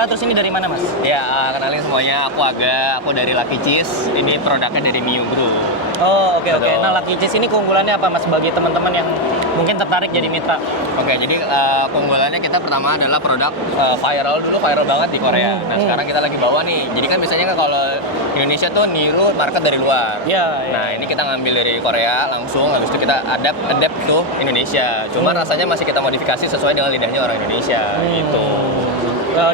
siapa, terus ini dari mana Mas? Ya, kenalin semuanya, aku dari Lucky Cheese. Ini produknya dari Mio Group. Oh, oke. Betul. Nah, Lucky Cheese ini keunggulannya apa Mas bagi teman-teman yang mungkin tertarik jadi mitra? Oke, jadi keunggulannya kita pertama adalah produk viral banget di Korea. Nah, sekarang kita lagi bawa nih. Jadi kan biasanya kan kalau Indonesia tuh niru market dari luar. Iya. Nah, ini kita ngambil dari Korea langsung, habis itu kita adapt tuh Indonesia. Cuman rasanya masih kita modifikasi sesuai dengan lidahnya orang Indonesia gitu.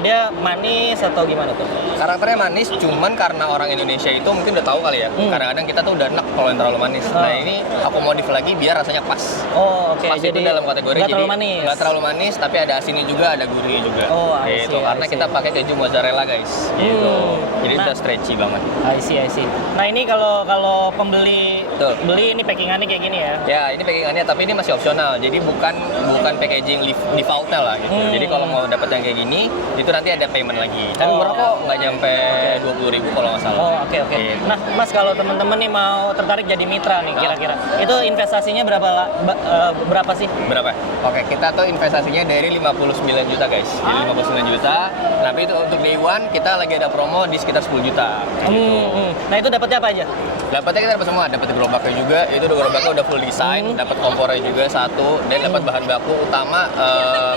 Dia manis atau gimana tuh? Karakternya manis, cuman karena orang Indonesia itu mungkin udah tahu kali ya. Kadang-kadang kita tuh udah enak kalau yang terlalu manis. Nah, ini aku modif lagi biar rasanya pas. Oh, oke. Pas Jadi itu dalam kategori nggak jadi terlalu manis. nggak terlalu manis, tapi ada asinnya juga, ada gurihnya juga. Oh, I see, gitu. Karena I see. kita pakai keju mozzarella guys. Gitu. Jadi Nah. udah stretchy banget. I see. Nah, ini kalau pembeli Betul. beli ini packingannya kayak gini ya. Ya, ini packingannya, tapi ini masih opsional. Jadi bukan packaging defaultnya lah gitu. Jadi kalau mau dapat yang kayak gini, itu nanti ada payment lagi. Tapi Oh. murah kok, nggak nyampe 20.000 kalau nggak salah. Oh, oke. Gitu. Nah, Mas, kalau teman-teman nih mau tertarik jadi mitra nih kira-kira. Itu investasinya berapa sih? Berapa? Oke, kita tuh investasinya dari 59 juta guys. Jadi 59 juta. Tapi itu untuk day one kita lagi ada promo di sekitar 10 juta. Nah, itu dapatnya apa aja? Dapatnya kita dapat semua, dapat gerobaknya juga. Itu gerobaknya udah full design, dapat kompornya juga satu, dan dapat bahan baku utama.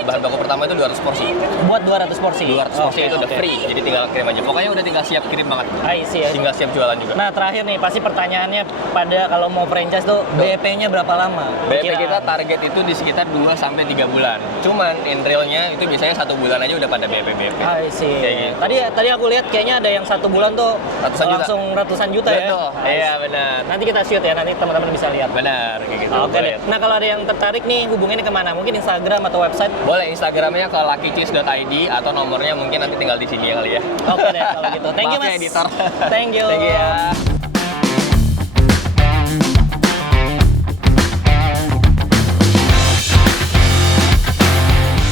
Bahan baku pertama itu 200 porsi. Buat 200 porsi. 200 porsi itu udah Oke. free, jadi tinggal kirim aja. Pokoknya udah tinggal siap kirim banget. I see. Tinggal siap jualan juga. Nah, terakhir nih, pasti pertanyaannya pada kalau mau franchise tuh BEP-nya berapa lama? BP Perkiraan. kita target itu di sekitar 2-3 bulan. Cuman in realnya itu biasanya 1 bulan aja udah pada BP. I see. Kayak gitu. Tadi aku lihat kayaknya ada yang 1 bulan tuh Ratusan juta. langsung ratusan juta ya. Betul. Iya, benar. Nanti kita shoot ya, nanti teman-teman bisa lihat. Benar, kayak gitu. Oke Boleh. deh. Nah, kalau ada yang tertarik nih, hubunginnya kemana? Mungkin Instagram atau website? Boleh Instagramnya ke luckycheese.id atau nomornya mungkin nanti tinggal di sini kali ya. Oke deh kalau gitu. Thank you, Maaf ya, Mas. editor. Thank you. Thank you ya.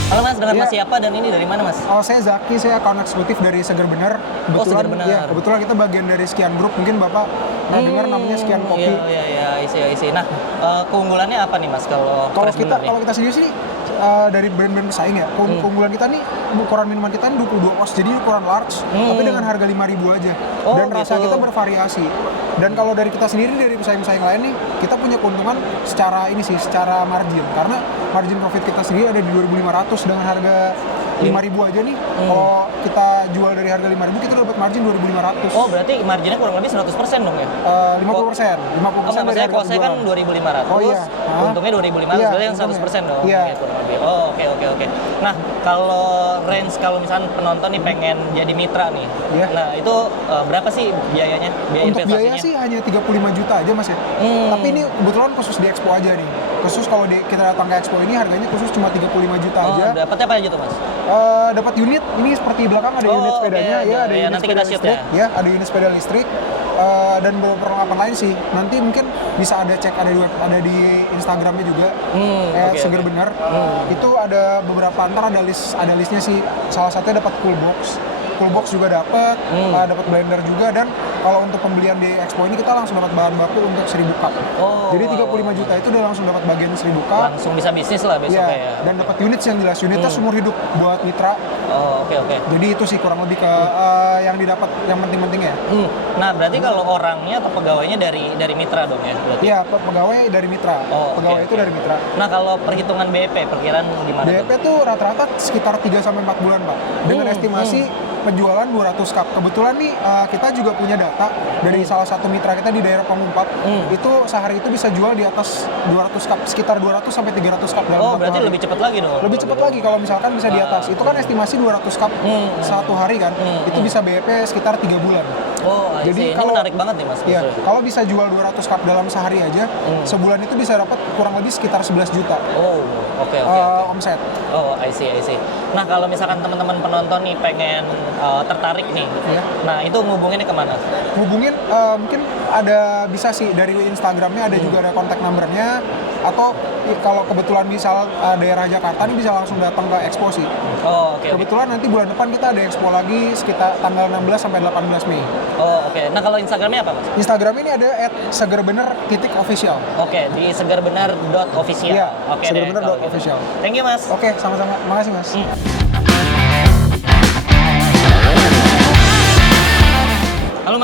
Halo Mas, dengan Iya. Mas siapa dan ini dari mana Mas? Oh, saya Zaki, saya account eksekutif dari Seger Bener. Seger Bener. Ya, kebetulan kita bagian dari Sekian Group. Mungkin Bapak pernah dengar namanya Sekian Kopi. Iya, isi. Nah, keunggulannya apa nih Mas kalau Kalau Fresh Bener nih? kita sendiri sih dari brand-brand pesaing ya. Keunggulan kita nih ukuran minuman kita ini 22 oz, jadi ukuran large, tapi dengan harga 5.000 aja. Oh, Dan rasa gitu. kita bervariasi. Dan kalau dari kita sendiri, dari pesaing-pesaing lain nih, kita punya keuntungan secara margin. Karena margin profit kita sendiri ada di 2.500 dengan harga 5.000 aja nih. Kalau kita jual dari harga 5.000, kita dapat margin 2.500. Oh, berarti marginnya kurang lebih 100% dong ya? 50%. 50% Oh, dari maksudnya harga kalau saya kan penjualan. 2.500, Oh, iya. untungnya 2.500, Iya, berarti yang untungnya. 100% dong. Iya. Ya, kurang lebih. Oh, oke. Nah, kalau misalnya penonton nih pengen jadi mitra nih, Iya. nah itu berapa sih biayanya? Untuk biaya investasinya? sih hanya 35 juta aja mas ya. Tapi ini kebetulan khusus di Expo aja nih. Khusus kalau kita datang ke Expo ini harganya khusus cuma 35 juta Oh, aja. dapatnya apa aja tuh Mas? Dapat unit, ini seperti belakang ada unit Oh, sepedanya, oke. ya ada Ya, unit nanti sepeda kita shoot listrik, ya ada unit sepeda listrik. Dan beberapa perlengkapan lain sih. Nanti mungkin bisa ada cek ada di Instagramnya juga. Oke, Seger oke. Bener. Itu ada beberapa ada listnya sih. Salah satunya dapat cool box juga dapat blender juga, dan kalau untuk pembelian di Expo ini kita langsung dapat bahan baku untuk 1.000 cup. Oh, Jadi wow. 35 juta itu udah langsung dapat bagian 1.000 cup. Langsung bisa bisnis lah besoknya ya. Dan dapat unit yang jelas, unitnya seumur hidup buat mitra. Oh, oke. Jadi itu sih kurang lebih ke yang didapat yang penting-pentingnya. Nah, berarti kalau orangnya atau pegawainya dari mitra dong ya? Berarti. Iya, pegawai dari mitra. Oh, Pegawai oke, itu oke. dari mitra. Nah, kalau perhitungan BEP, perkiraan gimana DP tuh? tuh rata-rata sekitar 3-4 bulan, Pak. Dengan estimasi penjualan 200 cup. Kebetulan nih kita juga punya data dari salah satu mitra kita di daerah Pengumpat. Itu sehari itu bisa jual di atas 200 cup, sekitar 200 sampai 300 cup dalam Oh, satu berarti hari. lebih cepat lagi dong. Lebih cepat lagi kalau misalkan bisa di atas. Itu kan estimasi 200 cup satu hari kan. Itu bisa BEP sekitar 3 bulan. Oh, I Jadi see. Ini kalau- menarik banget nih Mas. Iya, maksudnya. kalau bisa jual 200 cup dalam sehari aja, sebulan itu bisa dapat kurang lebih sekitar 11 juta Oh, oke. omset. Oh, I see. Nah, kalau misalkan teman-teman penonton nih pengen tertarik nih, Iya. nah itu ngubunginnya kemana? Hubungin mungkin bisa sih dari Instagramnya, ada juga ada kontak numbernya, atau kalau kebetulan misal daerah Jakarta nih bisa langsung datang ke Expo sih. Oh, oke. Kebetulan nanti bulan depan kita ada Expo lagi sekitar tanggal 16 sampai 18 Mei. Oh, oke. Nah, kalau Instagramnya apa Mas? Instagram ini ada @segerbener_official. Oke, di segerbener.official. Iya, Oke deh, kalau gitu. segerbener.official. Thank you Mas. Oke, sama-sama. Makasih Mas.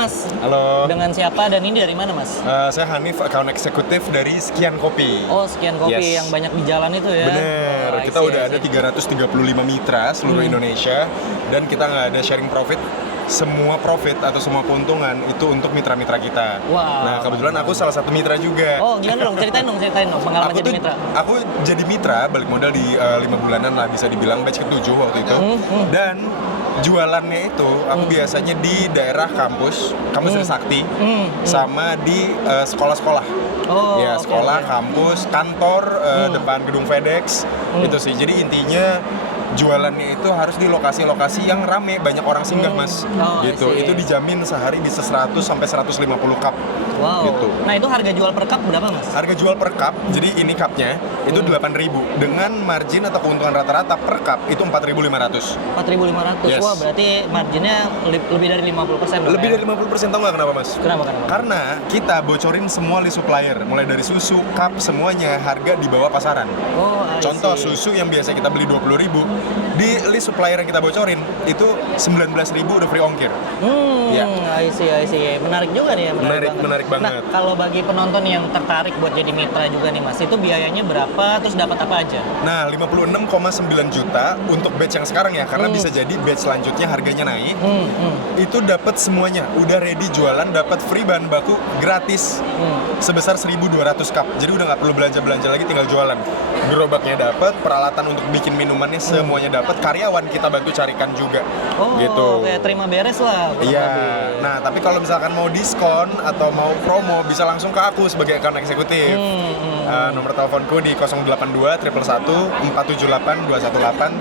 Mas. Halo. Dengan siapa dan ini dari mana Mas? Saya Hanif, account eksekutif dari Sekian Kopi. Oh, Sekian Kopi Yes. yang banyak di jalan itu ya? Bener, Oh, I kita see, udah I ada see. 335 mitra seluruh Indonesia, dan kita nggak ada sharing profit. Semua profit atau semua keuntungan itu untuk mitra-mitra kita. Wow. Nah, kebetulan aku salah satu mitra juga. Oh, gimana dong? Ceritain dong pengalaman jadi mitra. Aku jadi mitra balik modal di 5 bulanan lah, bisa dibilang batch ke-7 waktu itu. Dan jualannya itu aku biasanya di daerah kampus Trisakti, sama di sekolah-sekolah. Oh, Ya, oke, sekolah, oke. kampus, kantor, depan gedung FedEx. Itu sih. Jadi intinya jualannya itu harus di lokasi-lokasi yang rame, banyak orang singgah, Mas. Oh, I Gitu. see. Itu dijamin sehari bisa 100 sampai 150 cup. Wow. Gitu. Nah, itu harga jual per cup berapa Mas? Harga jual per cup, jadi ini cupnya itu 8.000 dengan margin atau keuntungan rata-rata per cup itu 4.500. 4.500. Yes. Wah, berarti marginnya lebih dari 50% dong. Lebih ya? dari 50%, tau nggak kenapa, Mas? Kenapa? Karena kita bocorin semua list supplier, mulai dari susu, cup, semuanya harga di bawah pasaran. Oh, I Contoh see. susu yang biasa kita beli 20.000, di list supplier yang kita bocorin itu 19.000 udah free ongkir. Ya. I see. Menarik juga nih ya, Menarik banget. Nah, kalau bagi penonton yang tertarik buat jadi mitra juga nih Mas, itu biayanya berapa, terus dapat apa aja? Nah, 56,9 juta untuk batch yang sekarang ya, karena bisa jadi batch selanjutnya harganya naik. Itu dapat semuanya, udah ready jualan, dapat free bahan baku gratis sebesar 1.200 cup. Jadi udah nggak perlu belanja lagi, tinggal jualan. Gerobaknya dapat, peralatan untuk bikin minumannya semuanya dapat, karyawan kita bantu carikan juga. Oh, Gitu. kayak terima beres lah. kurang Iya. lebih. Nah, tapi kalau misalkan mau diskon atau mau promo bisa langsung ke aku sebagai account eksekutif. Nomor teleponku di 082 111 478 218.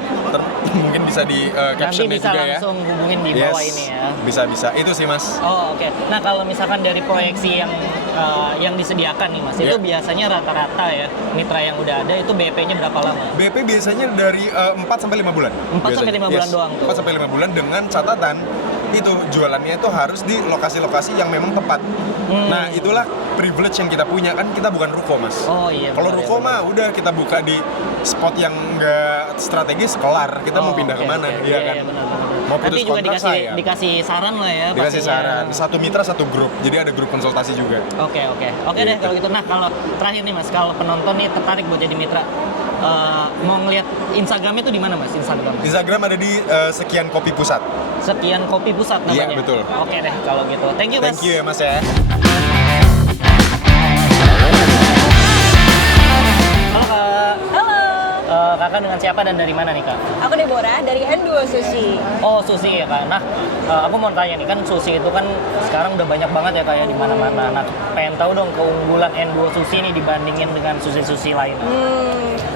Mungkin bisa di Nanti captionnya bisa juga ya. langsung hubungin di bawah ini ya. Bisa. Itu sih, Mas. Oh, oke. Nah, kalau misalkan dari proyeksi yang disediakan nih Mas, itu Iya. biasanya rata-rata ya mitra yang udah ada itu BP-nya berapa lama? BP biasanya dari 4 sampai 5 bulan. 4 sampai 5 bulan doang tuh. 4 sampai 5 bulan dengan catatan itu jualannya itu harus di lokasi-lokasi yang memang tepat. Nah, itulah privilege yang kita punya, kan kita bukan ruko, Mas. Oh iya. Kalau benar, ruko ya, mah udah kita buka di spot yang nggak strategis, kelar. Kita mau pindah kemana, Iya kan? benar. Mau Nanti putus juga kontrak dikasih saran lah ya. Dikasih pastinya. saran. Satu mitra satu grup. Jadi ada grup konsultasi juga. Oke deh Gitu. kalau gitu. Nah, kalau terakhir nih Mas, kalau penonton nih tertarik buat jadi mitra, mau ngeliat Instagramnya tuh di mana Mas? Instagram ada di Sekian Kopi Pusat. Sekian Kopi Pusat namanya. Iya, betul. Oke deh kalau gitu. Thank you Mas. Thank you ya, Mas ya. Halo Kak. Halo, Kakak dengan siapa dan dari mana nih Kak? aku Deborah dari N2 Sushi. Oh, sushi ya Kak. Nah, aku mau tanya nih, kan sushi itu kan sekarang udah banyak banget ya kayak di mana-mana. Nah, pengen tahu dong keunggulan N2 Sushi nih dibandingin dengan sushi-sushi lain.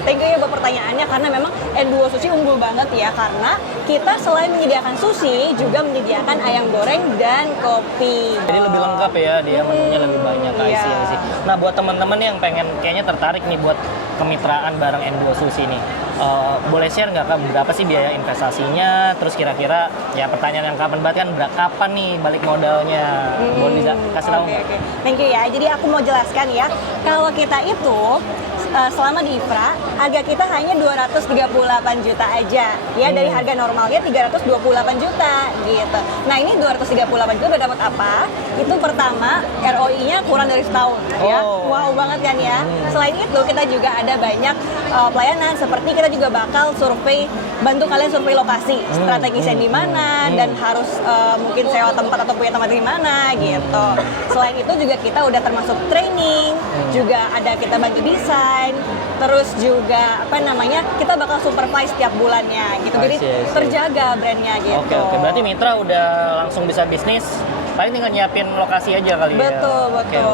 Thank you ya buat pertanyaannya, karena memang N2 Sushi unggul banget ya, karena kita selain menyediakan sushi juga menyediakan ayam goreng dan kopi. Jadi lebih lengkap ya, dia menunya lebih banyak. I see, Iya. I see. Nah, buat teman-teman yang pengen kayaknya tertarik nih buat kemitraan bareng N2 Sushi nih, boleh share nggak Kak berapa sih biaya investasinya? Terus kira-kira ya pertanyaan yang kapan banget kan, kapan nih balik modalnya? Boleh bisa kasih tahu nggak? Oke. Thank you ya. Jadi aku mau jelaskan ya, kalau kita itu selama di IFRA, harga kita hanya 238 juta aja. Ya, dari harga normalnya 328 juta gitu. Nah, ini 238 juta udah dapat apa? Itu pertama, ROI-nya kurang dari setahun ya. Oh. Wow banget kan ya. Selain itu, kita juga ada banyak pelayanan, seperti kita juga bakal bantu kalian survei lokasi, strategisnya di mana, dan harus mungkin sewa tempat atau punya tempat di mana gitu. Selain itu juga kita udah termasuk training, juga ada kita bantu desain, terus juga kita bakal supervise tiap bulannya gitu. Jadi I see. terjaga brandnya gitu. Oke. Berarti mitra udah langsung bisa bisnis, paling tinggal nyiapin lokasi aja kali ya. Betul. Oke deh.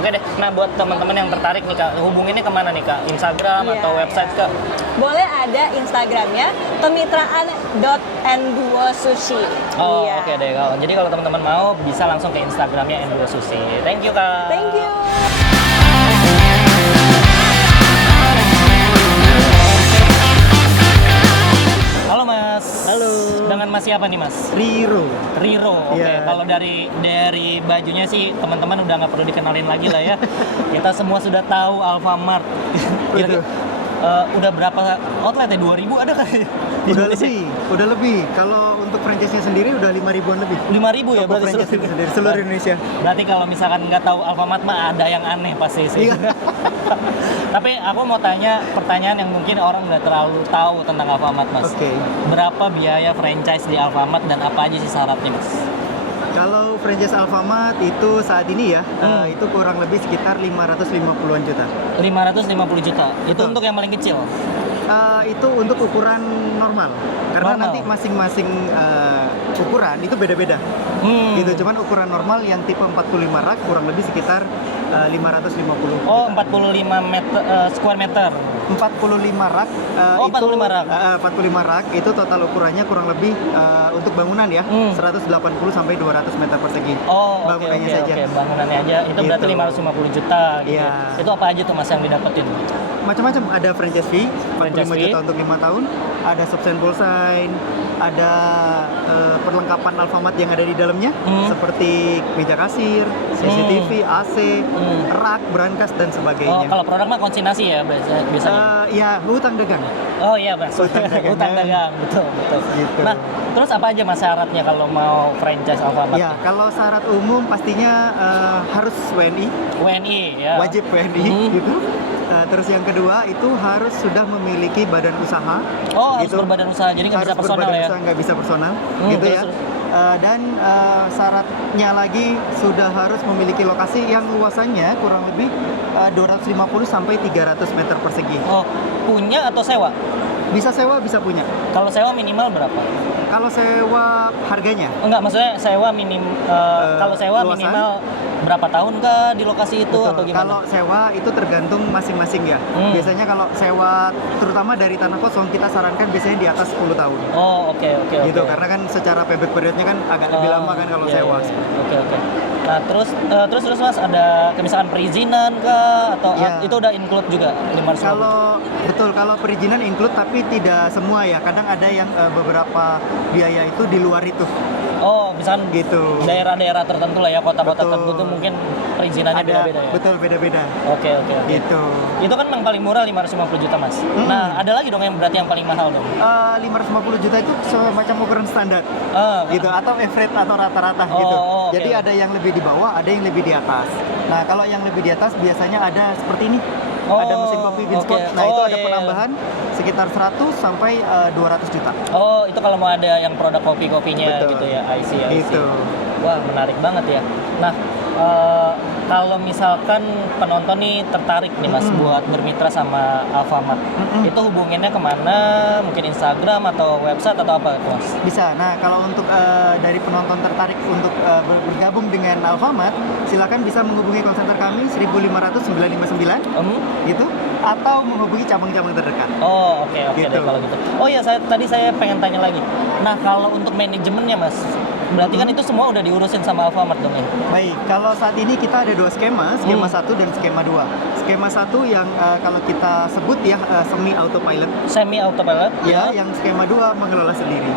Oke deh. Nah, buat teman-teman yang tertarik nih Kak, hubunginnya kemana nih Kak? Instagram Iya, atau website Kak? Boleh ada Instagramnya kemitraan.n2sushi. Oh, Iya. oke deh. Jadi kalau teman-teman mau bisa langsung ke Instagramnya N2 Sushi. Thank you Kak. Thank you. Halo Mas. Halo. Dengan Mas siapa nih Mas? Riro. Riro. Oke. Iya. Kalau dari bajunya sih teman-teman udah nggak perlu dikenalin lagi lah ya. Kita semua sudah tahu Alfamart. Betul. udah berapa outlet ya? 2.000 ada kali ya? Di Indonesia? Udah lebih. Kalau untuk franchise-nya sendiri udah 5.000-an lebih. 5.000 ya Toko berarti franchise sendiri seluruh Indonesia. Berarti kalau misalkan nggak tahu Alfamart mah ada yang aneh pasti sih. Iya. Tapi aku mau tanya pertanyaan yang mungkin orang nggak terlalu tahu tentang Alfamart, Mas. Oke. Berapa biaya franchise di Alfamart dan apa aja sih syaratnya, Mas? Kalau franchise Alfamart itu saat ini ya, itu kurang lebih sekitar 550-an juta. 550 juta. Itu Betul. untuk yang paling kecil. Itu untuk ukuran normal, karena Normal. nanti masing-masing ukuran itu beda-beda. Gitu, cuman ukuran normal yang tipe 45 rak kurang lebih sekitar 550. Oh, 45 meter, square meter. 45 rak. Oh, 45 rak. 45 rak itu total ukurannya kurang lebih untuk bangunan ya, 180 sampai 200 meter persegi. Oh, oke, bangunannya oke, saja. oke. Bangunannya aja. Itu berarti Gitu. 550 juta gitu. Iya. Itu apa aja tuh Mas yang didapetin? Macam-macam, ada franchise fee 45 Franchise fee. juta untuk 5 tahun, ada subsample sign, ada perlengkapan Alfamart yang ada di dalamnya seperti meja kasir, CCTV, AC, rak, brankas dan Oh, sebagainya. kalau produk mah konsignasi ya biasanya. Ya, hutang dagang. Oh iya, Mas. Hutang dagang. Hutang dagang, betul, betul. Gitu. Nah, terus apa aja Mas syaratnya kalau mau franchise Alfamart? Ya, kalau syarat umum pastinya harus WNI, WNI ya. wajib WNI gitu. Terus yang kedua itu harus sudah memiliki badan usaha. Oh, harus gitu. berbadan usaha. Jadi nggak bisa Harus personal berbadan ya. usaha, nggak bisa personal, gitu terus, ya. terus. Dan syaratnya lagi sudah harus memiliki lokasi yang luasannya kurang lebih 250 sampai 300 meter persegi. Oh, punya atau sewa? Bisa sewa, bisa punya. Kalau sewa minimal berapa? Kalau sewa harganya, Enggak, maksudnya sewa kalau sewa luasan? minimal berapa tahun kah di lokasi itu betul. atau gimana? Kalau sewa itu tergantung masing-masing ya. Biasanya kalau sewa terutama dari tanah kosong kita sarankan biasanya di atas 10 tahun. Oh, oke. Gitu, oke. karena kan secara payback periodnya kan agak lebih lama kan kalau Iya, sewa. iya. Oke. Nah, terus Mas ada misalkan perizinan kah atau Iya. itu udah include juga 550? Kalau perizinan include tapi tidak semua ya. Kadang ada yang beberapa biaya itu di luar itu. Oh, misalkan Gitu. daerah-daerah tertentu lah ya, kota-kota Betul. tertentu mungkin perizinannya Ada, beda-beda ya. betul beda-beda. Oke. Gitu. Itu kan yang paling murah 550 juta, Mas. Nah, ada lagi dong yang berarti yang paling mahal dong. 550 juta itu semacam ukuran standar Ah, gitu atau average atau rata-rata Oh, gitu. oke. Jadi ada yang lebih di bawah, ada yang lebih di atas. Nah, kalau yang lebih di atas biasanya ada seperti ini. Ada mesin kopi Beansport. oke. Nah, itu Oh, ada iya. penambahan sekitar 100 sampai 200 juta. Oh, itu kalau mau ada yang produk kopi-kopinya Betul. gitu ya, I see. Gitu. Wah, menarik banget ya. Nah, kalau misalkan penonton nih tertarik nih Mas buat bermitra sama Alfamart, itu hubunginnya kemana? Mungkin Instagram atau website atau apa itu Mas? Bisa. Nah, kalau untuk dari penonton tertarik untuk bergabung dengan Alfamart, silakan bisa menghubungi call center kami 15500 959 gitu atau menghubungi cabang-cabang terdekat. Oh, oke Gitu. deh kalau gitu. Oh iya, tadi saya pengen tanya lagi. Nah, kalau untuk manajemennya Mas, berarti kan itu semua udah diurusin sama Alfamart dong ya? Baik, kalau saat ini kita ada dua skema 1 dan skema 2. Skema 1 yang kalau kita sebut ya semi autopilot, Semi autopilot? ya, yang skema 2 mengelola sendiri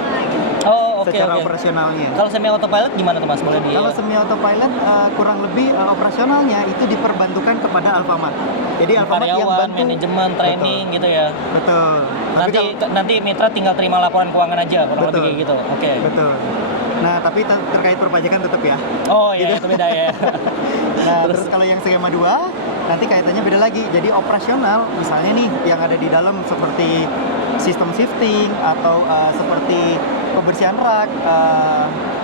Oh, oke. secara operasionalnya. Kalau semi autopilot gimana tuh Mas? Boleh Kalau semi autopilot kurang lebih operasionalnya itu diperbantukan kepada Alfamart. Jadi Alfamart yang karyawan, bantu manajemen, training gitu ya. Betul. Tapi Nanti mitra tinggal terima laporan keuangan aja, kurang lebih Betul. kayak gitu. Oke. betul. Nah, tapi terkait perpajakan tetap ya. Oh iya, Gitu. itu beda ya. Nah, terus kalau yang skema 2 nanti kaitannya beda lagi. Jadi operasional misalnya nih yang ada di dalam seperti sistem shifting atau seperti pembersihan rak,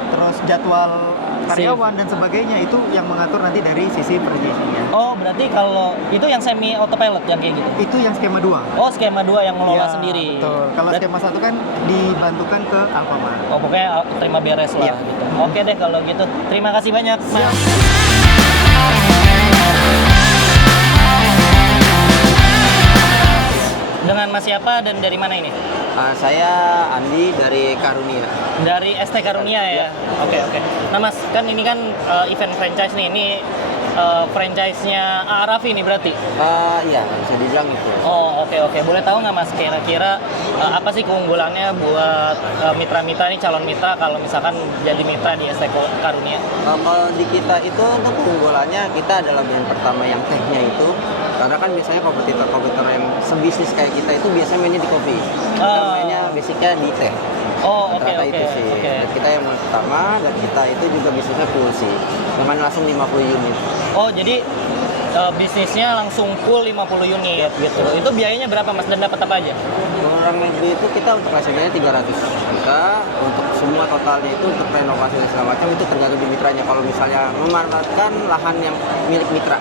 terus jadwal karyawan dan sebagainya itu yang mengatur nanti dari sisi perizinannya. Oh, berarti kalau itu yang semi autopilot yang kayak gitu. Itu yang skema 2. Oh, skema 2 yang ngelola Ya, sendiri. Betul. Kalau Berarti- skema 1 kan dibantukan ke Alfamart. Oh, pokoknya terima beres lah Iya. gitu. Oke deh kalau gitu. Terima kasih banyak, Mas. Dengan Mas siapa dan dari mana ini? Saya Andi dari Karunia. Dari ST Karunia ya. Oke. Nah Mas, kan ini kan event franchise nih. Ini franchise-nya Arafi nih berarti? Iya, bisa dibilang itu. Oh, oke. Boleh tahu nggak Mas kira-kira apa sih keunggulannya buat mitra-mitra nih, calon mitra kalau misalkan jadi mitra di ST Karunia? Kalau di kita itu untuk keunggulannya kita adalah brand pertama yang tehnya itu, karena kan biasanya kompetitor yang sebisnis kayak kita itu biasanya mainnya di kopi. Kita mainnya basicnya di teh. Oh, oke. Rata-rata itu sih. Dan kita yang pertama, dan kita itu juga bisnisnya full sih. Cuman langsung 50 unit. Oh, jadi bisnisnya langsung full 50 unit gitu. Itu biayanya berapa Mas dan dapat apa aja? Kurang lebih itu kita untuk lisensinya 300 juta, untuk semua totalnya itu untuk renovasi dan segala macam itu tergantung di mitranya. Kalau misalnya memanfaatkan lahan yang milik mitra,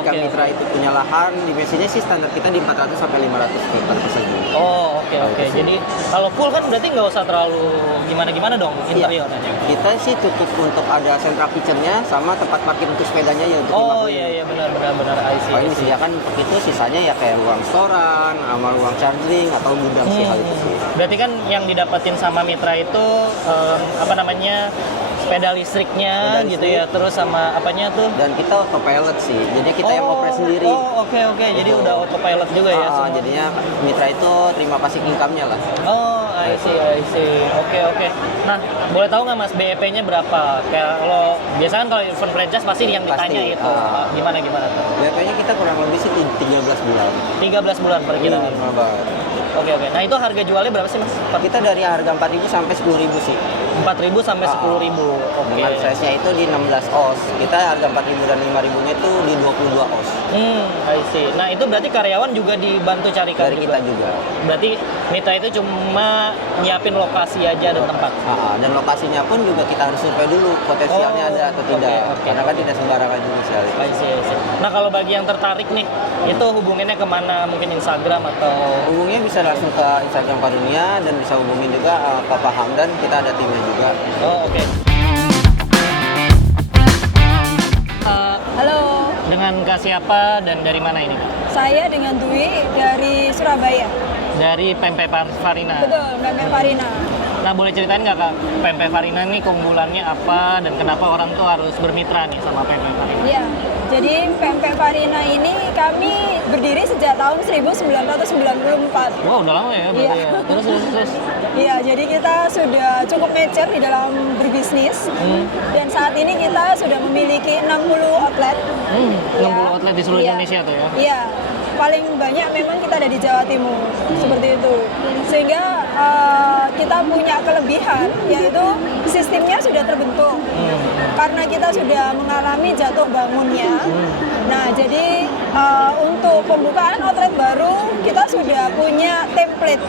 jika mitra itu punya lahan, dimensinya sih standar kita di 400 sampai 500 meter persegi. Oh, oke. Jadi kalau full kan berarti nggak usah terlalu gimana-gimana dong interiornya. Kita sih cukup untuk ada central kitchen-nya sama tempat parkir untuk sepedanya ya untuk 50 unit. Iya benar. I see. Paling disediakan untuk itu, sisanya ya kayak ruang restoran, sama ruang charging atau gudang sih hal itu sih. Berarti kan yang didapetin sama mitra itu sepeda listriknya gitu ya, terus sama apanya tuh? Dan kita autopilot sih, jadi kita yang operasi sendiri. Oh, oke. Jadi udah autopilot juga ya semua. Jadinya mitra itu terima passive income-nya lah. Oh, I see. Oke. Nah, boleh tahu nggak Mas BEP-nya berapa? Kayak kalau biasanya kan kalau event franchise pasti yang ditanya itu gimana tuh? BEP-nya kita kurang lebih sih 13 bulan. 13 bulan perkiraan. Lama banget. Oke. Nah, itu harga jualnya berapa sih Mas? Kita dari harga 4.000 sampai 10.000 sih. 4.000 sampai 10.000. Oke. Dengan size-nya itu di 16 oz. Kita harga 4.000 dan 5.000-nya itu di 22 oz. I see. Nah, itu berarti karyawan juga dibantu carikan Dari kita juga. Berarti mitra itu cuma nyiapin lokasi aja dan tempat. Dan lokasinya pun juga kita harus survei dulu potensialnya ada atau tidak. Karena kan tidak sembarangan juga sekali. I see. Nah, kalau bagi yang tertarik nih, itu hubunginnya kemana? Mungkin Instagram atau? Hubungnya bisa langsung ke Instagram Karunia dan bisa hubungin juga ke Pak Hamdan, kita ada timnya juga. Oh, oke. Halo, Dengan Kak siapa dan dari mana ini Kak? saya dengan Dwi dari Surabaya. Dari Pempek Farina. Betul, Pempek Farina. Nah, boleh ceritain nggak Kak, Pempek Farina ini keunggulannya apa dan kenapa orang tuh harus bermitra nih sama Pempek Farina? Iya, jadi Pempek Farina ini kami berdiri sejak tahun 1994. Wow, udah lama ya berarti Iya. ya. Terus. Iya, jadi kita sudah cukup mature di dalam berbisnis. Dan saat ini kita sudah memiliki 60 outlet. 60 outlet di seluruh Indonesia tuh ya? Iya, paling banyak memang kita ada di Jawa Timur, seperti itu. Sehingga kita punya kelebihan, yaitu sistemnya sudah terbentuk. Karena kita sudah mengalami jatuh bangunnya. Nah, jadi untuk pembukaan outlet baru, kita sudah punya template.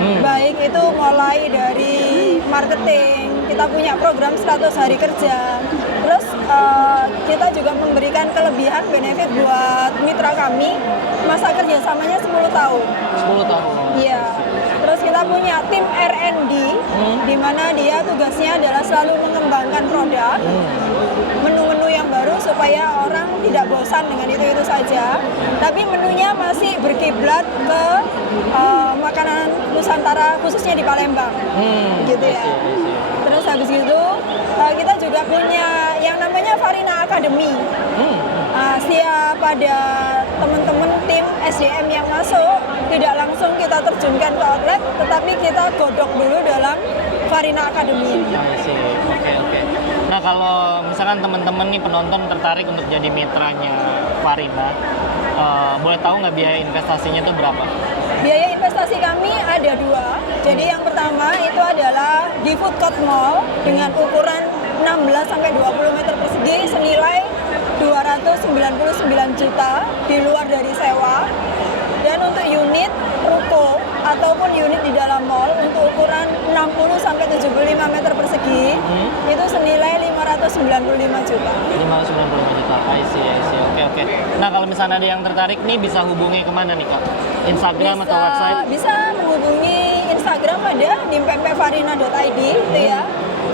Baik itu mulai dari marketing, kita punya program 100 hari kerja. Terus kita juga memberikan kelebihan benefit buat mitra kami, masa kerjasamanya 10 tahun. 10 tahun. Iya. Terus kita punya tim R&D, di mana dia tugasnya adalah selalu mengembangkan produk, menu-menu yang baru supaya orang tidak bosan dengan itu saja. Tapi menunya masih berkiblat ke makanan Nusantara, khususnya di Palembang, gitu ya. Terus habis itu kita juga punya yang namanya Farina Academy. Setiap pada teman-teman tim SDM yang masuk, tidak langsung kita terjunkan ke outlet, tetapi kita godok dulu dalam Farina Academy. Oke. Nah, kalau misalkan teman-teman nih penonton tertarik untuk jadi mitranya Farina, boleh tahu nggak biaya investasinya itu berapa? Biaya investasi kami ada 2. Jadi yang pertama itu adalah di Food Court Mall dengan ukuran 16-20 meter persegi senilai 299 juta di luar dari sewa. Dan untuk unit ruko ataupun unit di dalam mall untuk ukuran 60-75 meter persegi itu senilai 595 juta. 595 juta. I see. Oke. Nah, kalau misalnya ada yang tertarik nih bisa hubungi kemana nih Kak? Instagram atau website? Bisa menghubungi Instagram ada di pempekfarina.id itu ya.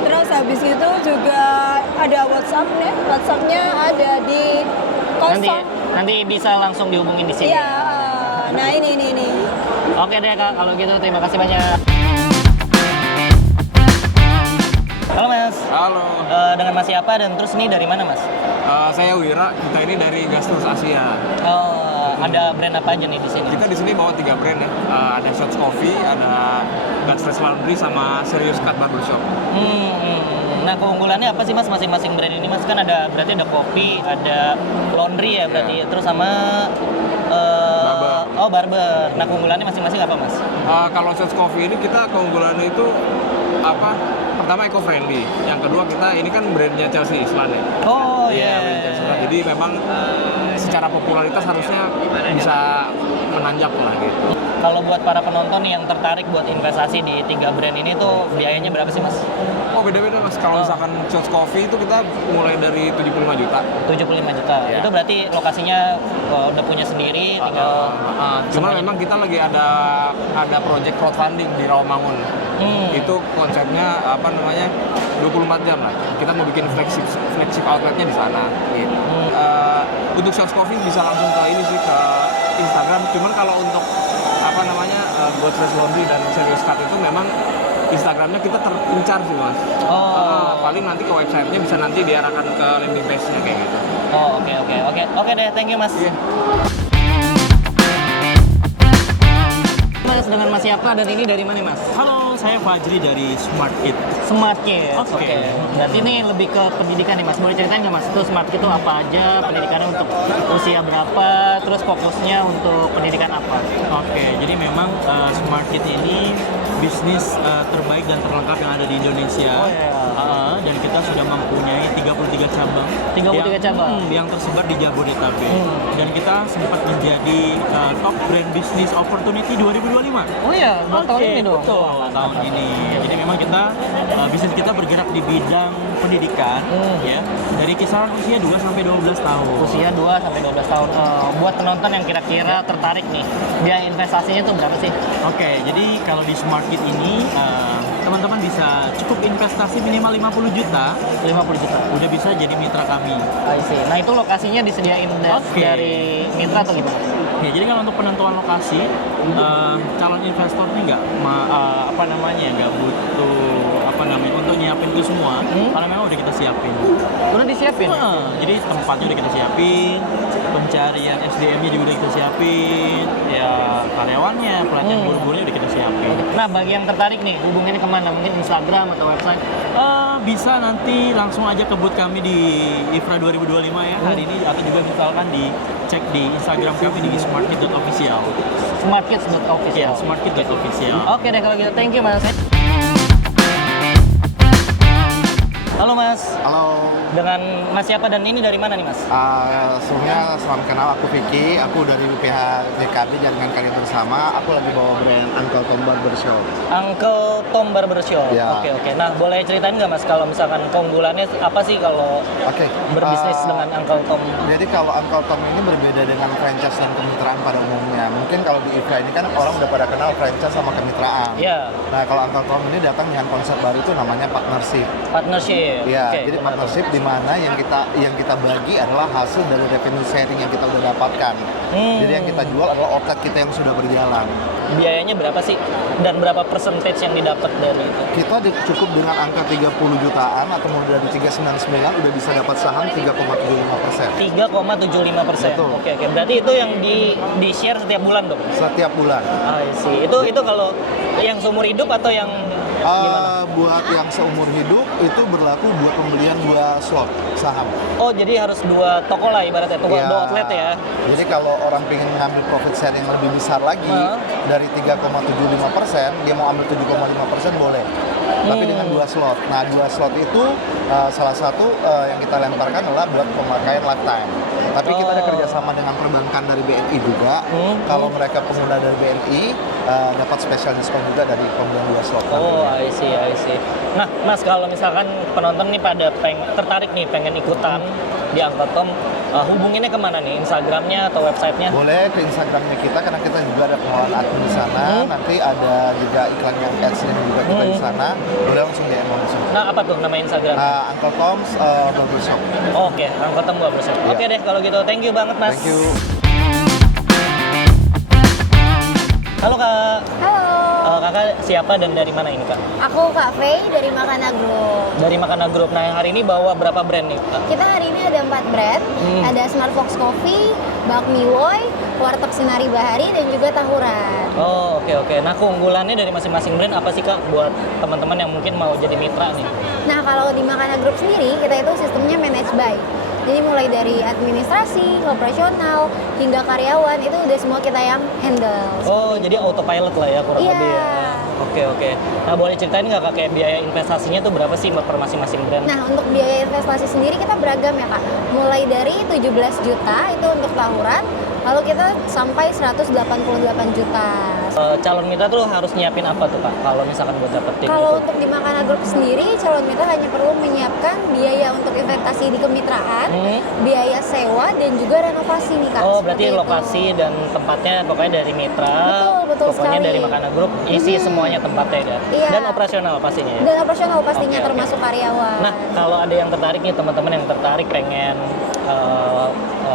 Terus habis itu juga ada WhatsApp-nya. WhatsApp-nya ada di Nanti bisa langsung dihubungin di sini. Iya. Nah, ini. Oke deh Kak, kalau gitu terima kasih banyak. Halo Mas. Halo. Dengan Mas siapa dan terus ini dari mana Mas? Saya Wira, kita ini dari Gastrus Asia. Ada brand apa aja nih di sini? Kita di sini bawa 3 brand ya. Ada Shots Coffee, ada Gastrus Laundry, sama Serious Cut Barbershop. Nah, keunggulannya apa sih Mas masing-masing brand ini Mas? Kan berarti ada kopi, ada laundry ya berarti, terus sama Barber. Oh, barber. Nah, keunggulannya masing-masing apa Mas? Kalau Shots Coffee ini kita keunggulannya itu apa? Pertama eco friendly, yang kedua kita ini kan brandnya Chelsea Islan ya. Oh Iya, brand Chelsea Islan. Jadi memang secara popularitas harusnya bisa menanjak lah gitu. Kalau buat para penonton nih yang tertarik buat investasi di 3 brand ini tuh biayanya berapa sih Mas? Oh beda-beda Mas. Kalau misalkan Shots Coffee itu kita mulai dari 75 juta. 75 juta. Iya. Itu berarti lokasinya udah punya sendiri, tinggal Cuma memang kita lagi ada project crowdfunding di Rawamangun. Itu konsepnya 24 jam lah. Kita mau bikin flagship outletnya di sana. Gitu. Untuk Shots Coffee bisa langsung ke ini sih, ke Instagram. Cuman kalau untuk Gastrus Laundry dan Serious Cut itu memang Instagramnya kita terincar sih Mas. Paling nanti ke websitenya bisa nanti diarahkan ke landing page-nya kayak gitu. Oh, oke deh, thank you Mas. Iya. Mas, dengan Mas siapa dan ini dari mana Mas? Halo, saya Fajri dari Smart Kit. Smart Kids. Oke. Berarti ini lebih ke pendidikan nih Mas. Boleh ceritain nggak Mas? Itu Smart Kids itu apa aja? Pendidikannya untuk usia berapa? Terus fokusnya untuk pendidikan apa? Oke, jadi memang Smart Kit ini bisnis terbaik dan terlengkap yang ada di Indonesia. Oh, iya. Dan kita sudah mempunyai 33 cabang. 33 cabang? Yang tersebar di Jabodetabek. Dan kita sempat menjadi top brand business opportunity 2025. Oh iya, buat tahun ini dong. Betul, tahun ini. Jadi memang kita bisnis kita bergerak di bidang pendidikan ya, dari kisaran usia 2 sampai 12 tahun. Usia 2 sampai 12 tahun. Buat penonton yang kira-kira tertarik nih, biaya investasinya tuh berapa sih? Oke, jadi kalau di Smart Kit ini teman-teman bisa cukup investasi minimal 50 juta, 50 juta. udah bisa jadi mitra kami. I see. Nah, itu lokasinya disediain Oke. dari mitra atau gimana? Oke, jadi kalau untuk penentuan lokasi, calon investor ini nggak butuh untuk nyiapin itu semua, karena memang udah kita siapin. Udah disiapin? Jadi tempatnya udah kita siapin, pencarian SDM-nya juga udah kita siapin, ya karyawannya, pelatihan guru-gurunya udah kita siapin. Nah, bagi yang tertarik nih, hubungannya kemana? Mungkin Instagram atau website? Bisa nanti langsung aja ke booth kami di IFRA 2025 ya hari ini, atau juga misalkan dicek di Instagram kami di smartkit.official. Smartkids.official. Ya, smartkit.official. Oke deh kalau gitu, thank you Mas. Halo Mas. Halo, Dengan Mas siapa dan ini dari mana nih Mas? sebelumnya salam kenal, aku Vicky, aku dari UPH DKB Jaringan Kalian Bersama, aku lagi bawa brand Uncle Tom Barbershop. Uncle Tom Barbershop. Ya. Oke. Nah, boleh ceritain nggak Mas kalau misalkan keunggulannya apa sih kalau Oke, berbisnis dengan Uncle Tom? jadi kalau Uncle Tom ini berbeda dengan franchise dan kemitraan pada umumnya. Mungkin kalau di IFRA ini kan orang udah pada kenal franchise sama kemitraan. Ya, Nah, kalau Uncle Tom ini datang dengan konsep baru itu namanya partnership. partnership. Iya, Oke, jadi gimana tuh? partnership di mana yang kita bagi adalah hasil dari revenue sharing yang kita udah dapatkan. Jadi yang kita jual adalah outlet kita yang sudah berjalan. Biayanya berapa sih? Dan berapa percentage yang didapat dari itu? Kita cukup dengan angka 30 jutaan atau mulai dari 399 udah bisa dapat saham 3,75%. 3,75%. Betul. Oke. Berarti itu yang di share setiap bulan dong? Setiap bulan. I see. Itu kalau yang seumur hidup atau yang gimana? Buat yang seumur hidup itu berlaku buat pembelian 2 slot saham. Oh, jadi harus 2 toko lah ibaratnya, toko Ya, 2 outlet ya. Jadi kalau orang pengen ngambil profit share yang lebih besar lagi dari 3,75%, dia mau ambil 7,5% boleh. Tapi dengan 2 slot. Nah, 2 slot itu salah satu yang kita lemparkan adalah buat pemakaian lifetime. Tapi kita ada kerjasama dengan perbankan dari BNI juga. Kalau mereka pengguna dari BNI dapat special diskon juga dari pembelian 2 slot. Oh, I see. Nah, Mas, kalau misalkan penonton nih pada tertarik nih pengen ikutan di Uncle Tom, hubunginnya kemana nih? Instagramnya atau websitenya? Boleh ke Instagramnya kita karena kita juga ada pengelolaan admin di sana. Nanti ada juga iklan yang ads-nya juga kita di sana. Boleh langsung DM langsung. Nah, apa tuh nama Instagram? Uncle Tom's Barbershop. Oke, Uncle Tom Barbershop. Iya. Oke deh kalau gitu. Thank you banget, Mas. Thank you. Halo Kak. Halo. kakak siapa dan dari mana ini kak? Aku Kak Faye dari Makana Group. Dari Makana Group. Nah hari ini bawa berapa brand nih kak? Kita hari ini ada 4 brand. Ada Smart Fox Coffee, Bakmi Woi, Warteg Sinari Bahari, dan juga Tahuran. Oh oke. Nah keunggulannya dari masing-masing brand apa sih kak buat teman-teman yang mungkin mau jadi mitra nih? Nah, kalau di Makana Group sendiri, kita itu sistemnya manage by. Jadi mulai dari administrasi, operasional, hingga karyawan, itu udah semua kita yang handle. Oh, jadi autopilot lah ya kurang Iya. lebih ya. Oke. Nah, boleh ceritain nggak kak kayak biaya investasinya tuh berapa sih per masing-masing brand? Nah, untuk biaya investasi sendiri kita beragam ya Kak. Mulai dari 17 juta itu untuk Tahuran, lalu kita sampai 188 juta. Calon mitra tuh harus nyiapin apa tuh kak kalau misalkan buat dapetin Kalau itu? untuk di Makana Group sendiri, calon mitra hanya perlu menyiapkan biaya untuk investasi di kemitraan, biaya sewa, dan juga renovasi nih Kak. Oh, berarti Seperti itu. lokasi dan tempatnya pokoknya dari mitra. Betul Pokoknya sekali. dari Makana Group isi semuanya tempatnya ya. Iya. Dan operasional pastinya ya. Dan operasional pastinya Oke. termasuk karyawan. Nah, kalau ada yang tertarik nih teman-teman yang tertarik pengen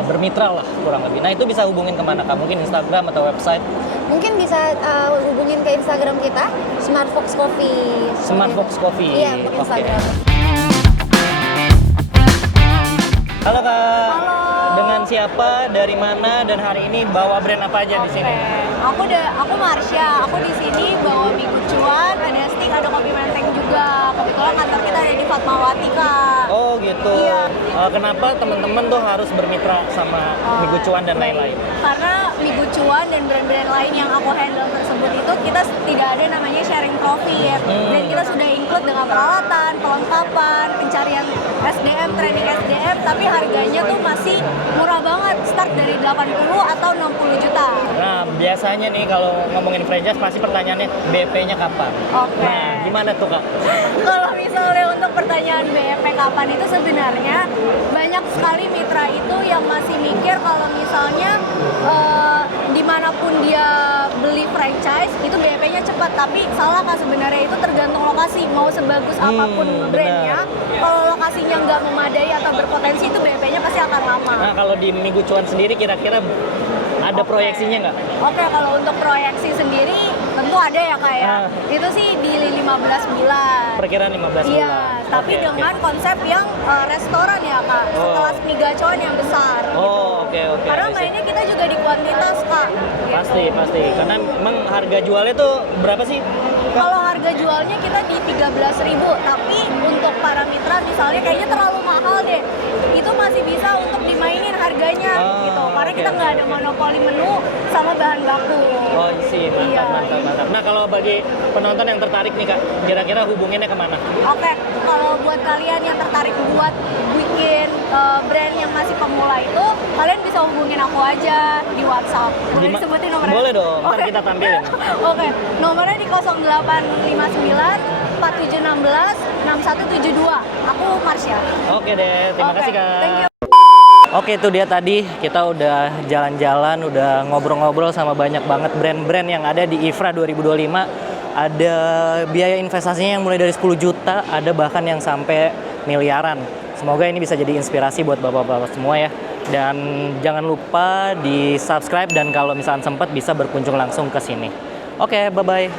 bermitra lah kurang lebih. Nah, itu bisa hubungin kemana kak? Mungkin Instagram atau website? Mungkin bisa hubungin ke Instagram kita, Smart Fox Coffee. Smart Fox Coffee. Iya, untuk Oke. Instagram. Halo kak. Halo. Dengan siapa, dari mana, dan hari ini bawa brand apa aja di sini? Aku Marsha. Aku di sini bawa mie kucuan, ada stick, ada kopi menteng juga. Kebetulan kantor kita ada di Fatmawati, Kak. Oh gitu. Iya. Kenapa teman-teman tuh harus bermitra sama mie kucuan dan lain-lain? Karena mie kucuan dan brand-brand lain yang aku handle tersebut itu kita tidak ada namanya sharing profit. Dan kita sudah include dengan peralatan, perlengkapan, pencarian SDM, training SDM, tapi harganya tuh masih murah banget, start dari 80 atau 60 juta. Nah, biasanya nih kalau ngomongin franchise pasti pertanyaannya BP-nya kapan? Oke. Nah, gimana tuh kak? Kalau misalnya untuk pertanyaan BMP kapan itu sebenarnya banyak sekali mitra itu yang masih mikir kalau misalnya dimanapun dia beli franchise itu BMP-nya cepat, tapi salah kak, sebenarnya itu tergantung lokasi. Mau sebagus apapun brandnya, kalau lokasinya nggak memadai atau berpotensi itu BMP-nya pasti akan lama. Nah, kalau di mie kucuan sendiri kira-kira ada proyeksinya nggak? Oke, kalau untuk proyeksi sendiri tentu ada ya kak ya. Itu sih di 15 bulan. Perkiraan 15 bulan. Iya, tapi Oke, dengan konsep yang restoran ya kak, sekelas mie gacoan yang besar. Oh, oke. Karena I see. mainnya kita juga di kuantitas kak. Pasti. Karena memang harga jualnya tuh berapa sih? Kalau harga jualnya kita di 13.000, tapi untuk para mitra misalnya kayaknya terlalu mahal deh, itu masih bisa untuk dimainin harganya gitu. Karena kita nggak ada monopoli menu sama bahan baku. Oh, isi. Iya. Mantap. Nah, kalau bagi penonton yang tertarik nih kak, kira-kira hubunginnya kemana? Oke, kalau buat kalian yang tertarik buat bikin brand yang masih pemula itu, kalian bisa hubungin aku aja di WhatsApp. Boleh disebutin nomornya? Boleh dong, ntar Oke. kita tampilin. Oke, nomornya di 0859 4716 6172. Aku Marsha. Oke deh, terima kasih kak. Thank you. Oke, itu dia tadi kita udah jalan-jalan, udah ngobrol-ngobrol sama banyak banget brand-brand yang ada di IFRA 2025. Ada biaya investasinya yang mulai dari 10 juta, ada bahkan yang sampai miliaran. Semoga ini bisa jadi inspirasi buat bapak-bapak semua ya. Dan jangan lupa di subscribe dan kalau misalnya sempat bisa berkunjung langsung ke sini. Oke, bye-bye.